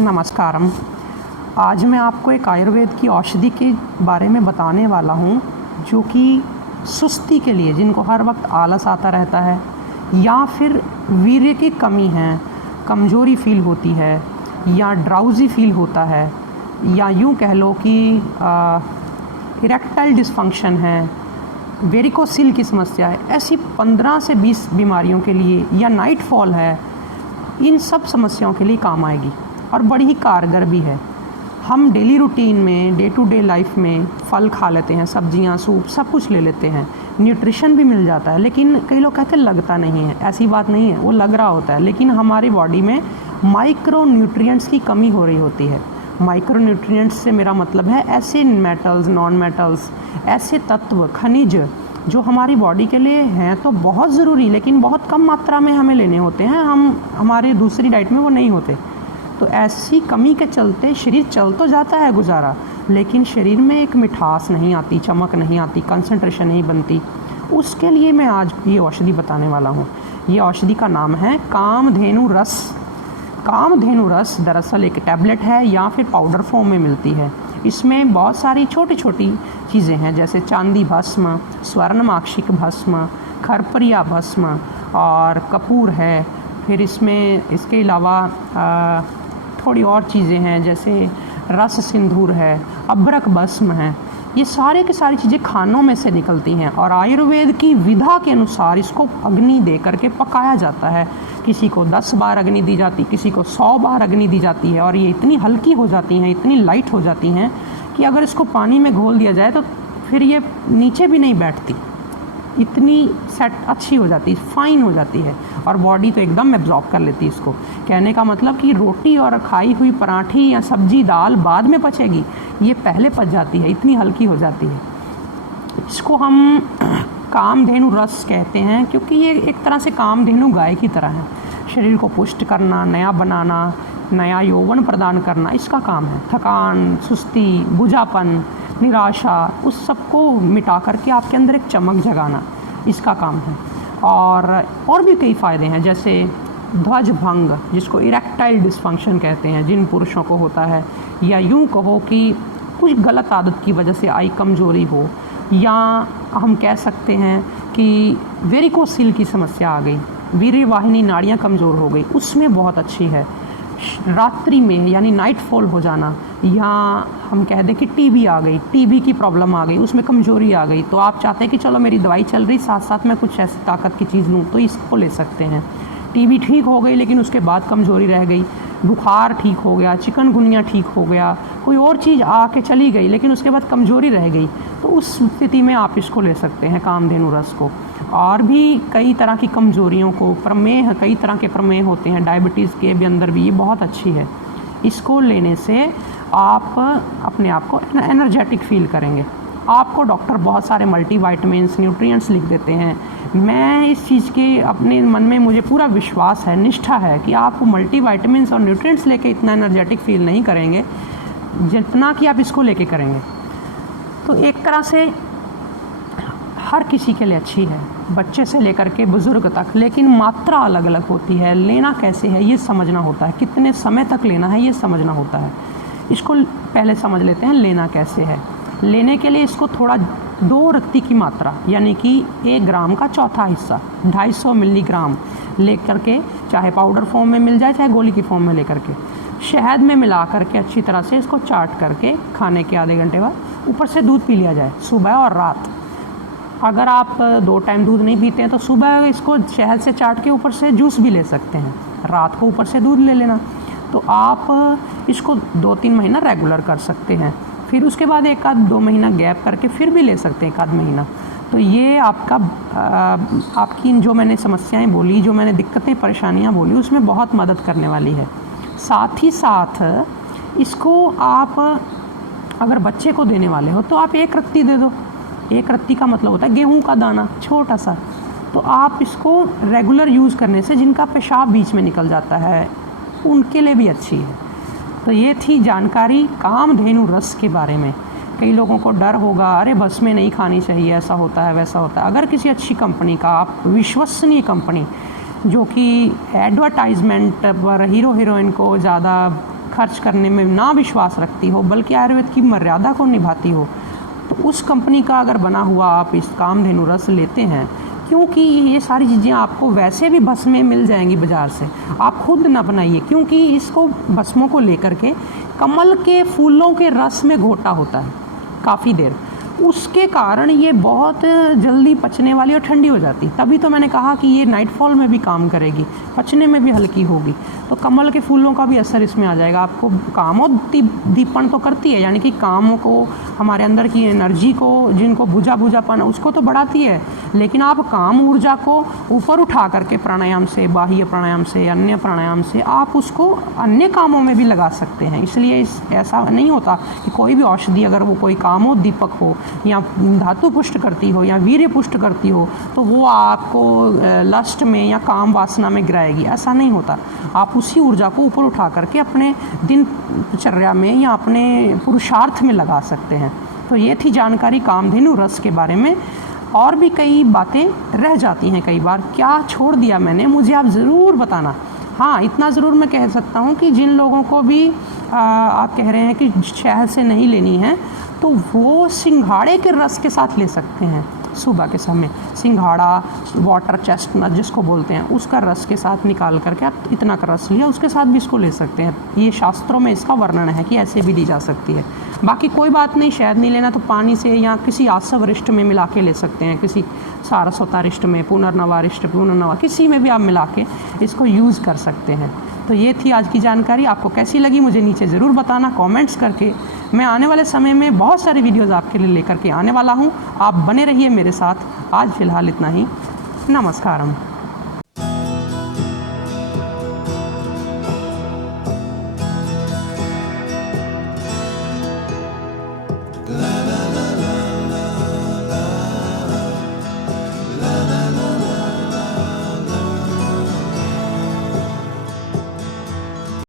नमस्कारम। आज मैं आपको एक आयुर्वेद की औषधि के बारे में बताने वाला हूँ, जो कि सुस्ती के लिए, जिनको हर वक्त आलस आता रहता है या फिर वीर्य की कमी है, कमज़ोरी फील होती है या ड्राउजी फील होता है, या यूँ कह लो कि इरेक्टाइल डिसफंक्शन है, वेरिकोसिल की समस्या है, ऐसी 15 से 20 बीमारियों के लिए, या नाइट फॉल है, इन सब समस्याओं के लिए काम आएगी और बड़ी ही कारगर भी है। हम डेली रूटीन में, डे टू डे लाइफ में फल खा लेते हैं, सब्जियां, सूप, सब कुछ ले लेते हैं, न्यूट्रिशन भी मिल जाता है, लेकिन कई लोग कहते हैं लगता नहीं है। ऐसी बात नहीं है, वो लग रहा होता है, लेकिन हमारी बॉडी में माइक्रो न्यूट्रिएंट्स की कमी हो रही होती है। माइक्रो न्यूट्रिएंट्स से मेरा मतलब है ऐसे मेटल्स, नॉन मेटल्स, ऐसे तत्व, खनिज जो हमारी बॉडी के लिए हैं तो बहुत ज़रूरी, लेकिन बहुत कम मात्रा में हमें लेने होते हैं, हमारे दूसरी डाइट में वो नहीं होते। तो ऐसी कमी के चलते शरीर चल तो जाता है गुजारा, लेकिन शरीर में एक मिठास नहीं आती, चमक नहीं आती, कंसंट्रेशन नहीं बनती। उसके लिए मैं आज ये औषधि बताने वाला हूँ। ये औषधि का नाम है कामधेनु रस। कामधेनु रस दरअसल एक टैबलेट है या फिर पाउडर फॉर्म में मिलती है। इसमें बहुत सारी छोटी छोटी चीज़ें हैं, जैसे चांदी भस्म, स्वर्णमाक्षिक भस्म, खरपरिया भस्म और कपूर है। फिर इसमें इसके अलावा थोड़ी और चीज़ें हैं, जैसे रस सिंदूर है, अभ्रक भस्म है। ये सारे की सारी चीज़ें खानों में से निकलती हैं और आयुर्वेद की विधा के अनुसार इसको अग्नि दे करके पकाया जाता है। किसी को 10 बार अग्नि दी जाती, किसी को 100 बार अग्नि दी जाती है, और ये इतनी हल्की हो जाती हैं, इतनी लाइट हो जाती हैं कि अगर इसको पानी में घोल दिया जाए तो फिर ये नीचे भी नहीं बैठती, इतनी सेट अच्छी हो जाती, फाइन हो जाती है, और बॉडी तो एकदम एब्जॉर्ब कर लेती है इसको। कहने का मतलब कि रोटी और खाई हुई पराठी या सब्जी दाल बाद में पचेगी, ये पहले पच जाती है, इतनी हल्की हो जाती है। इसको हम कामधेनु रस कहते हैं, क्योंकि ये एक तरह से कामधेनु गाय की तरह है। शरीर को पुष्ट करना, नया बनाना, नया यौवन प्रदान करना, इसका काम है। थकान, सुस्ती, बुझापन, निराशा, उस सबको मिटा करके आपके अंदर एक चमक जगाना, इसका काम है। और भी कई फ़ायदे हैं, जैसे ध्वज भंग, जिसको इरेक्टाइल डिसफंक्शन कहते हैं, जिन पुरुषों को होता है, या यूँ कहो कि कुछ गलत आदत की वजह से आई कमज़ोरी हो, या हम कह सकते हैं कि वेरिकोसिल की समस्या आ गई, वीर्यवाहिनी नाड़ियाँ कमज़ोर हो गई, उसमें बहुत अच्छी है। रात्रि में यानी नाइट फॉल हो जाना, या हम कह दें कि टीबी आ गई, टीबी की प्रॉब्लम आ गई, उसमें कमज़ोरी आ गई, तो आप चाहते हैं कि चलो मेरी दवाई चल रही, साथ साथ मैं कुछ ऐसी ताकत की चीज़ लूँ, तो इसको ले सकते हैं। टीबी ठीक हो गई लेकिन उसके बाद कमज़ोरी रह गई, बुखार ठीक हो गया, चिकनगुनिया ठीक हो गया, कोई और चीज़ आके चली गई लेकिन उसके बाद कमज़ोरी रह गई, तो उस स्थिति में आप इसको ले सकते हैं, कामधेनु रस को। और भी कई तरह की कमज़ोरियों को, प्रमेह, कई तरह के प्रमेह होते हैं, डायबिटीज़ के भी अंदर भी ये बहुत अच्छी है। इसको लेने से आप अपने आप को एनर्जेटिक फील करेंगे। आपको डॉक्टर बहुत सारे मल्टीविटामिन्स, न्यूट्रिएंट्स लिख देते हैं। मैं इस चीज़ के अपने मन में मुझे पूरा विश्वास है, निष्ठा है कि आप मल्टीविटामिन्स और न्यूट्रिएंट्स लेके इतना एनर्जेटिक फील नहीं करेंगे जितना कि आप इसको लेके करेंगे। तो एक तरह से हर किसी के लिए अच्छी है, बच्चे से लेकर के बुज़ुर्ग तक, लेकिन मात्रा अलग अलग होती है। लेना कैसे है ये समझना होता है, कितने समय तक लेना है ये समझना होता है। इसको पहले समझ लेते हैं लेना कैसे है। लेने के लिए इसको थोड़ा 2 रत्ती की मात्रा, यानी कि 1 ग्राम का चौथा हिस्सा, 250 मिलीग्राम ले करके, चाहे पाउडर फॉर्म में मिल जाए चाहे गोली की फॉर्म में ले करके, शहद में मिला करके अच्छी तरह से इसको चाट करके खाने के आधे घंटे बाद ऊपर से दूध पी लिया जाए, सुबह और रात। अगर आप 2 टाइम दूध नहीं पीते हैं तो सुबह इसको शहद से चाट के ऊपर से जूस भी ले सकते हैं, रात को ऊपर से दूध ले लेना। तो आप इसको 2-3 महीना रेगुलर कर सकते हैं, फिर उसके बाद 1-2 महीना गैप करके फिर भी ले सकते हैं, 1-आध महीना। तो ये आपकी जो मैंने समस्याएं बोली, जो मैंने दिक्कतें परेशानियां बोली, उसमें बहुत मदद करने वाली है। साथ ही साथ इसको आप अगर बच्चे को देने वाले हो तो आप 1 रत्ती दे दो। 1 रत्ती का मतलब होता है गेहूं का दाना, छोटा सा। तो आप इसको रेगुलर यूज़ करने से, जिनका पेशाब बीच में निकल जाता है, उनके लिए भी अच्छी है। तो ये थी जानकारी कामधेनु रस के बारे में। कई लोगों को डर होगा, अरे बस में नहीं खानी चाहिए, ऐसा होता है वैसा होता है। अगर किसी अच्छी कंपनी का, आप विश्वसनीय कंपनी जो कि एडवर्टाइजमेंट पर हीरो हीरोइन को ज़्यादा खर्च करने में ना विश्वास रखती हो बल्कि आयुर्वेद की मर्यादा को निभाती हो, तो उस कंपनी का अगर बना हुआ आप इस कामधेनु रस लेते हैं, क्योंकि ये सारी चीज़ें आपको वैसे भी भस्म में मिल जाएंगी बाज़ार से, आप खुद ना बनाइए, क्योंकि इसको भस्मों को लेकर के कमल के फूलों के रस में घोटा होता है काफ़ी देर, उसके कारण ये बहुत जल्दी पचने वाली और ठंडी हो जाती। तभी तो मैंने कहा कि ये नाइटफॉल में भी काम करेगी, पचने में भी हल्की होगी। तो कमल के फूलों का भी असर इसमें आ जाएगा। आपको कामोद्दीपन तो करती है, यानी कि काम को, हमारे अंदर की एनर्जी को, जिनको बुझापन उसको तो बढ़ाती है, लेकिन आप काम ऊर्जा को ऊपर उठा करके प्राणायाम से, बाह्य प्राणायाम से, अन्य प्राणायाम से आप उसको अन्य कामों में भी लगा सकते हैं। इसलिए ऐसा नहीं होता कि कोई भी औषधि अगर वो कोई कामोद्दीपक हो या धातु पुष्ट करती हो या वीर्य पुष्ट करती हो तो वो आपको लस्ट में या काम वासना में गिराएगी, ऐसा नहीं होता। आप उसी ऊर्जा को ऊपर उठा करके अपने दिनचर्या में या अपने पुरुषार्थ में लगा सकते हैं। तो ये थी जानकारी कामधेनु रस के बारे में। और भी कई बातें रह जाती हैं कई बार, क्या छोड़ दिया मैंने, मुझे आप ज़रूर बताना। हाँ, इतना ज़रूर मैं कह सकता हूँ कि जिन लोगों को भी आप कह रहे हैं कि शहद से नहीं लेनी है, तो वो सिंघाड़े के रस के साथ ले सकते हैं। सुबह के समय सिंघाड़ा, वाटर चेस्टनट जिसको बोलते हैं, उसका रस के साथ निकाल करके आप इतना का रस लिया, उसके साथ भी इसको ले सकते हैं। ये शास्त्रों में इसका वर्णन है कि ऐसे भी ली जा सकती है। बाकी कोई बात नहीं, शहद नहीं लेना तो पानी से या किसी आसवरिष्ट में मिला के ले सकते हैं, किसी सारस्वतारिष्ट में, पुनर्नवारिष्ट, पुनर्नवा, किसी में भी आप मिला के इसको यूज़ कर सकते हैं। तो ये थी आज की जानकारी। आपको कैसी लगी मुझे नीचे ज़रूर बताना कमेंट्स करके। मैं आने वाले समय में बहुत सारी वीडियोज़ आपके लिए लेकर के आने वाला हूँ। आप बने रहिए मेरे साथ। आज फ़िलहाल इतना ही। नमस्कारम।